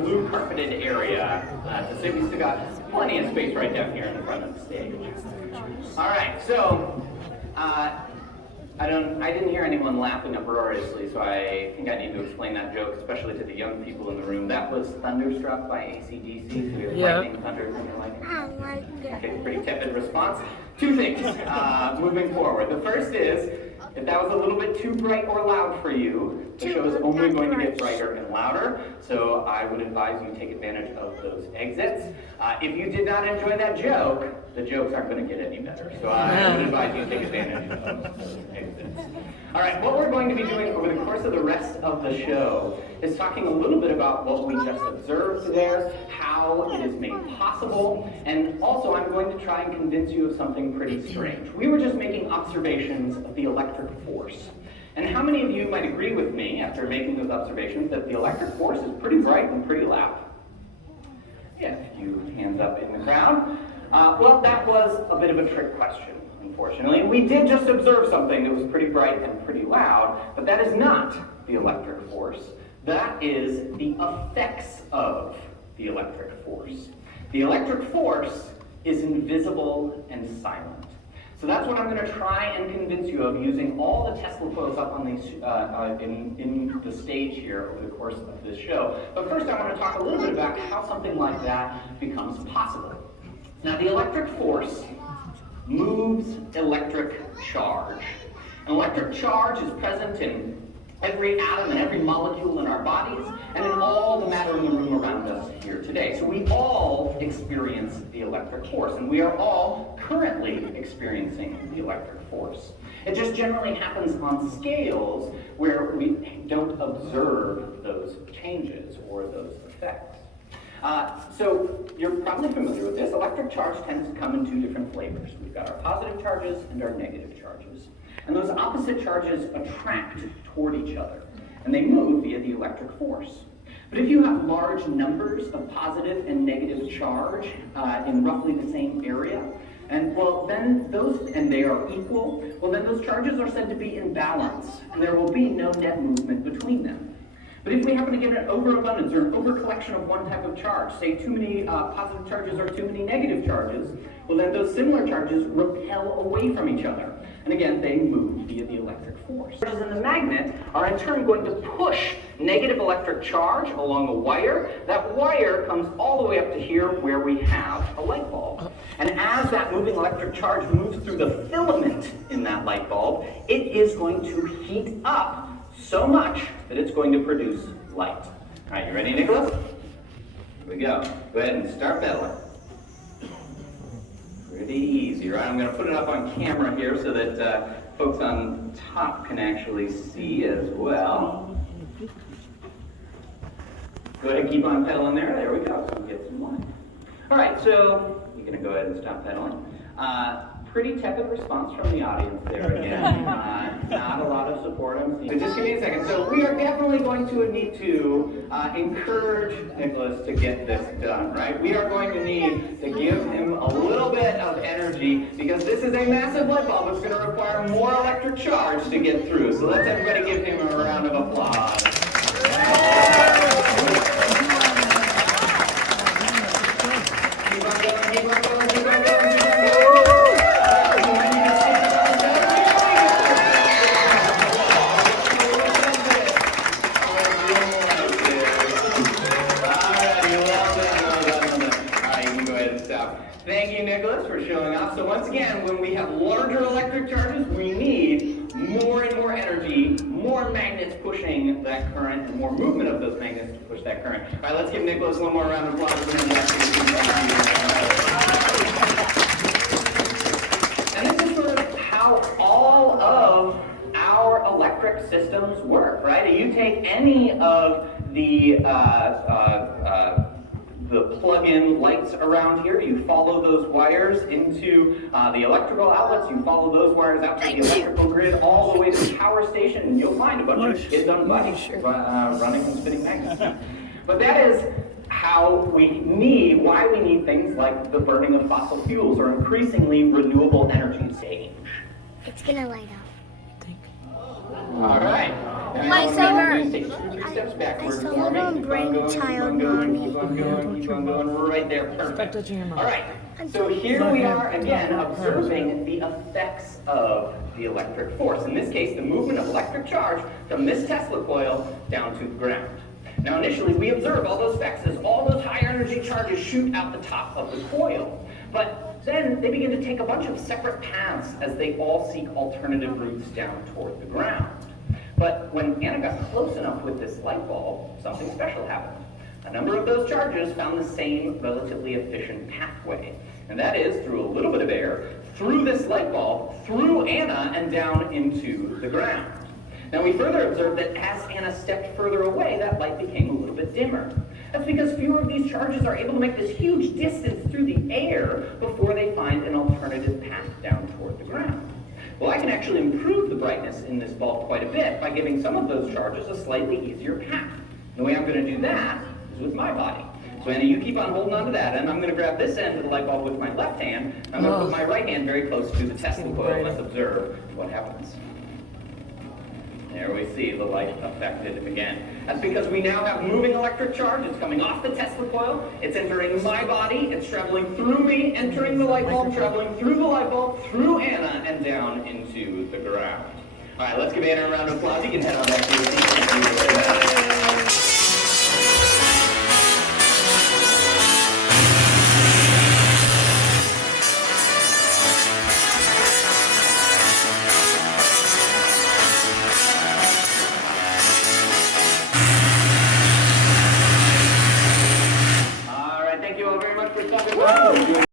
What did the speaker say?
blue carpeted area to sit. We still got plenty of space right down here in the front of the stage. All right, so I didn't hear anyone laughing uproariously, so I think I need to explain that joke, especially to the young people in the room. That was Thunderstruck by AC/DC, so we have lightning, thunder, lightning. I like it. Okay, pretty tepid response. Two things moving forward. The first is, if that was a little bit too bright or loud for you, the show is only going to get brighter and louder, so I would advise you take advantage of those exits. If you did not enjoy that joke, the jokes aren't going to get any better, so I would advise you take advantage of those exits. All right, what we're going to be doing over the course of the rest of the show is talking a little bit about what we just observed there, how it is made possible, and also I'm going to try and convince you of something pretty strange. We were just making observations of the electric force. And how many of you might agree with me, after making those observations, that the electric force is pretty bright and pretty loud? Yeah, a few hands up in the crowd. Well, that was a bit of a trick question, unfortunately. We did just observe something that was pretty bright and pretty loud, but that is not the electric force. That is the effects of the electric force. The electric force is invisible and silent. So that's what I'm going to try and convince you of using all the Tesla quotes up on these, in the stage here over the course of this show. But first I want to talk a little bit about how something like that becomes possible. Now the electric force moves electric charge. An electric charge is present in every atom and every molecule in our bodies, and in all the matter in the room around us here today. So we all experience the electric force, and we are all currently experiencing the electric force. It just generally happens on scales where we don't observe those changes or those effects. So you're probably familiar with this. Electric charge tends to come in two different flavors. We've got our positive charges and our negative charges. And those opposite charges attract toward each other, and they move via the electric force. But if you have large numbers of positive and negative charge in roughly the same area, and they are equal, well then those charges are said to be in balance, and there will be no net movement between them. But if we happen to get an overabundance or an overcollection of one type of charge, say too many positive charges or too many negative charges, well then those similar charges repel away from each other. And again, they move via the electric force. Charges in the magnet are in turn going to push negative electric charge along a wire. That wire comes all the way up to here where we have a light bulb. And as that moving electric charge moves through the filament in that light bulb, it is going to heat up so much that it's going to produce light. All right, you ready, Nicholas? Here we go. Go ahead and start pedaling. Pretty easy, right? I'm going to put it up on camera here so that folks on top can actually see as well. Go ahead and keep on pedaling there. There we go. So we get some light. All right, so you're going to go ahead and stop pedaling. Pretty tepid response from the audience there again. Not a lot of support I'm seeing. So just give me a second. So we are definitely going to need to encourage Nicholas to get this done, right? We are going to need to give him a little bit of energy because this is a massive light bulb. It's going to require more electric charge to get through. So let's everybody give him a round of applause. Keep on going, keep on going, keep on going. Thank you, Nicholas, for showing off. So once again, when we have larger electric charges, we need more and more energy, more magnets pushing that current, and more movement of those magnets to push that current. All right, let's give Nicholas one more round of applause. And this is sort of how all of our electric systems work, right? You take any of the plug-in lights around here, you follow those wires into the electrical outlets, you follow those wires out to the electrical grid all the way to the power station, and you'll find a bunch of kids on bikes running and spinning magnets. But that is why we need things like the burning of fossil fuels or increasingly renewable energy. It's gonna light up. All right. Lightsaber. Take 2-3 steps backwards. I saw it on Brainchild, Mommy. Keep on going, right there. Perfect. touching your mouth. All right. So here we are again observing the effects of the electric force. In this case, the movement of electric charge from this Tesla coil down to the ground. Now initially we observe all those effects as all those high energy charges shoot out the top of the coil. But then they begin to take a bunch of separate paths as they all seek alternative routes down toward the ground. But when Anna got close enough with this light bulb, something special happened. A number of those charges found the same relatively efficient pathway. And that is through a little bit of air, through this light bulb, through Anna, and down into the ground. Now we further observed that as Anna stepped further away, that light became a little bit dimmer. That's because fewer of these charges are able to make this huge distance through the air before they find an alternative path down toward the ground. Well, I can actually improve the brightness in this bulb quite a bit by giving some of those charges a slightly easier path. The way I'm going to do that is with my body. So Anna, you keep on holding on to that, and I'm going to grab this end of the light bulb with my left hand, and I'm going to put my right hand very close to the Tesla coil. Let's observe what happens. There we see the light affected again. That's because we now have moving electric charge. It's coming off the Tesla coil. It's entering my body. It's traveling through me, entering the light bulb, traveling through the light bulb, through Anna, and down into the ground. All right, let's give Anna a round of applause. You can head on back to your seat. Thank you. Thank you all very much for stopping by.